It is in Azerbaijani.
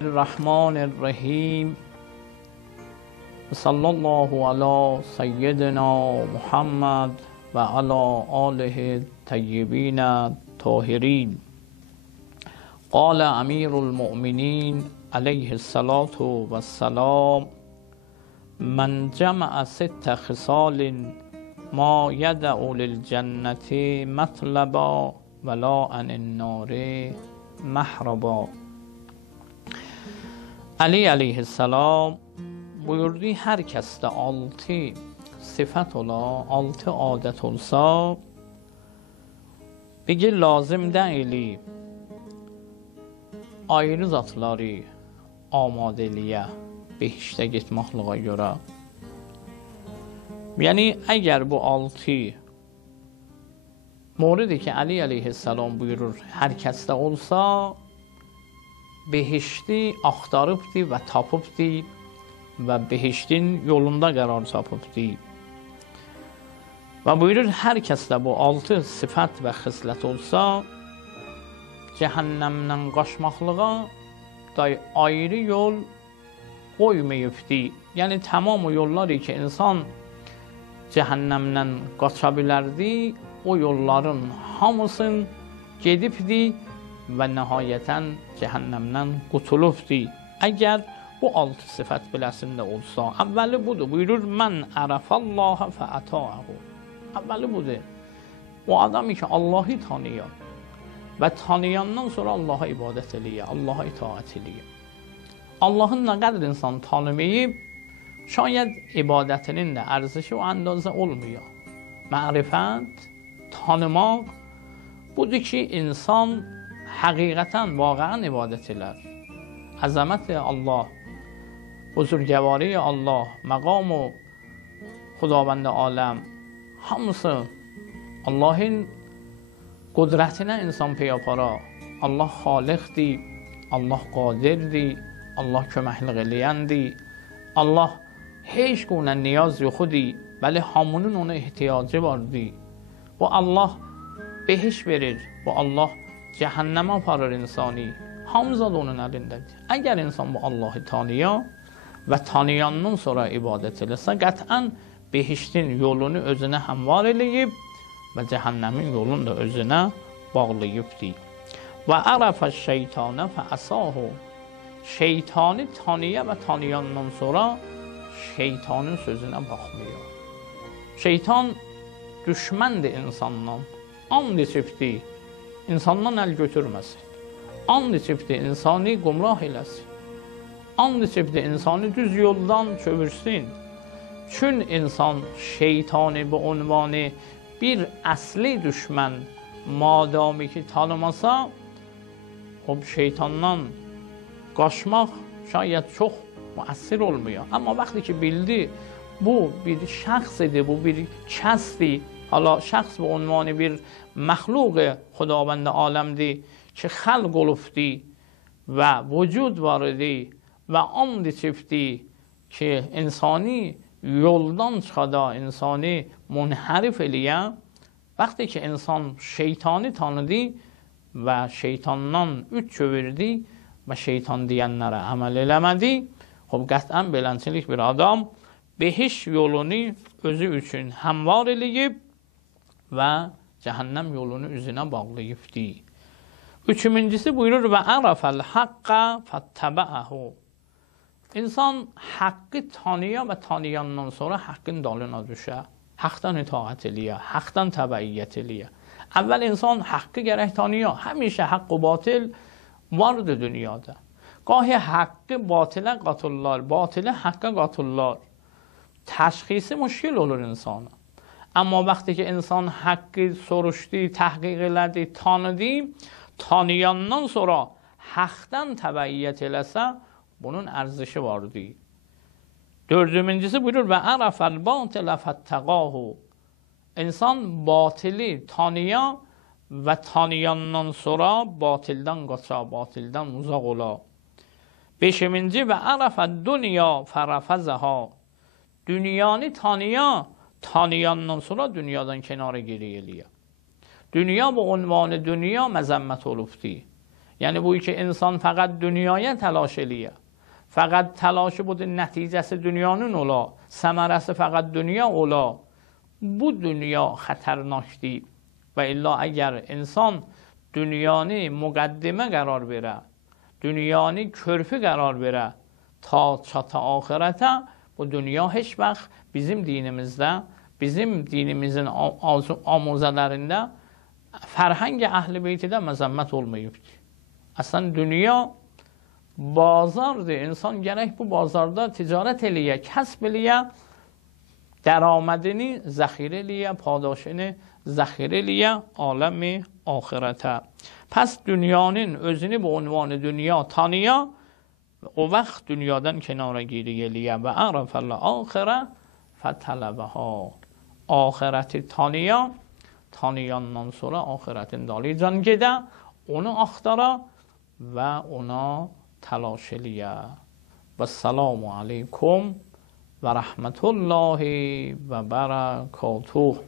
الرحمن الرحیم صلی الله علی سیدنا محمد و علی آله الطیبین الطاهرین. قال امیر المؤمنین علیه الصلاة و السلام: من جمع 6 خصال ما یدع للجنة مطلبا ولا عن النار محربا. علی علیه السلام buyurdu, hər kəsdə 6 sifət ola, 6 adət olsa, bir lazım deyil ayrı zatları amadeliyə, behiştə getməklığa görə. Yəni, əgər bu 6 moridi ki, Ali əleyhissalam buyurur, hər kəsdə olsa, behişti axtarıbdı və tapıbdı və behiştin yolunda qərar tapıbdı. Və buyurur, hər kəsdə bu 6 sifət və xislət olsa, cəhənnəmdən qaçmaqlığa ayrı yol qoymayıbdı. Yəni, tamam o yolları ki, insan cəhənnəmdən qaça bilərdi, o yolların hamısını gedibdi və nəhayətən cəhənnəmdən qutulubdi. Əgər bu 6 sifət biləsində olsa, əvvəli budur. Buyurur, mən ərəfəllahə fəətəəhu. Əvvəli budur. O adamı ki, Allahı tanıyır və tanıyandan sonra Allaha ibadət eləyir, Allaha itaət eləyir. Allahın nə qədər insan tanımayıb, şayad ibadətinin də ərzişi o əndazə olmuyor. Mərifət, tanımaq budur ki, insan həqiqətən, vaqəən ibadət elər. Əzəmət Allah, buzurgəvari Allah, məqam o Xudavənd aləm, hamısı Allahın qudrətinə insan peyapara. Allah xaliqdir, Allah qadirdir, Allah köməklik eləyəndir. Allah heç qunə niyaz yoxudur, bəli hamının ona ehtiyacı vardır. Bu Allah behiş verir, bu Allah cəhənnəmə aparır insanı. Hamıza da onun əlindədir. Əgər insan bu Allahı tanıya və tanıyandan sonra ibadət eləsə, qətən behiştin yolunu özünə həmvar eləyib və cəhənnəmin yolunu da özünə bağlayıbdır. Və ərəfə şeytanə fəəsahu. Şeytanı tanıya və tanıyandan sonra şeytanın sözünə baxmıyor. Şeytan düşməndir insandan. And içibdir, insandan əl götürməsin. And içibdir, insanı qumrah eləsin. And içibdir, insanı düz yoldan çövürsün. Çün insan şeytanı bu unvanı bir əsli düşmən madami ki tanımasa, o şeytandan qaçmaq şayət çox müəssir olmuyor. Amma vaxtı ki bildi, bu bir şəxs idi, bu bir kəsdir. Hala şəxs bu unvanı bir məxluq Xudavənd aləmdir ki, xəlq olubdur və vücud var idi və and içibdir ki, insani yoldan çıxada, insani munhərif eləyə. Vaxtı ki, insan şeytanı tanıdı və şeytandan üç çövirdi və şeytan deyənlərə əməl eləmədi, qətən belənçilik bir adam behiş yolunu özü üçün həmvar eləyib və cəhənnəm yolunu üzünə bağlayıbdı. Üçüncüsü buyurur, və ərəfəl haqqə fəttəbəəhu. İnsan haqqı tanıya və tanıyandan sonra haqqın dalına düşə, haqdan itaət eləyə, haqdan təbəiyyət eləyə. Əvvəl insan haqqı gərək tanıya. Həmişə haqq və batil vardır dünyada. Qahi haqqı batilə qatırlar, batilə haqqa qatırlar. Təşxisi müşkil olur insana. Amma vaxtı ki, insan haqqı soruşdu, təhqiq elədi, tanıdı, tanıyandan sonra haqdan təbəiyyət eləsə, bunun ərzişi vardır. Dördüncüsü buyurur, və ərəfəl batilə fəttəqahu. İnsan batili tanıya və tanıyandan sonra batildən qaça, batildən uzaq ola. Beşinci, və ərəfəl dünya fərəfəzəha. Dünyanı tanıya, tanıyandan sonra dünyadan kənara geri eləyə. Dünya bu unvanı dünya məzəmmət olubdur. Yani bu ki insan fakat dünyaya telaş eliyor. Fakat telaşı bu neticesi dünyanın ola. Semeresi fakat dünya ola. Bu dünya xətərnakdir. Və illa əgər insan dünyanı müqəddimə qərar verə, dünyanı körfü qərar verə, ta çata ahirətə, bu dünya heç vaxt bizim dinimizdə, bizim dinimizin amuzələrində fərhəng əhl-i beytidə məzəmmət olmayıbdır. Əslən, dünya bazardır. İnsan gərək bu bazarda ticarət eləyə, kəsb eləyə, dərəmədini zəxirə eləyə, padaşını zəxirə eləyə, aləmi ahirətə. Pəs dünyanın özünü bu unvanı dünya tanıya, o vaxt dünyadan kənara geri eləyə və ərəfəllə ahirə fətələbəhə. Ahirəti tanıya, tanıyandan sonra ahirətin dalıcan gedə, onu axtara və ona təlaş eləyə. Vəssalamu aleykum və rəhmətullahi və bərəkatuh.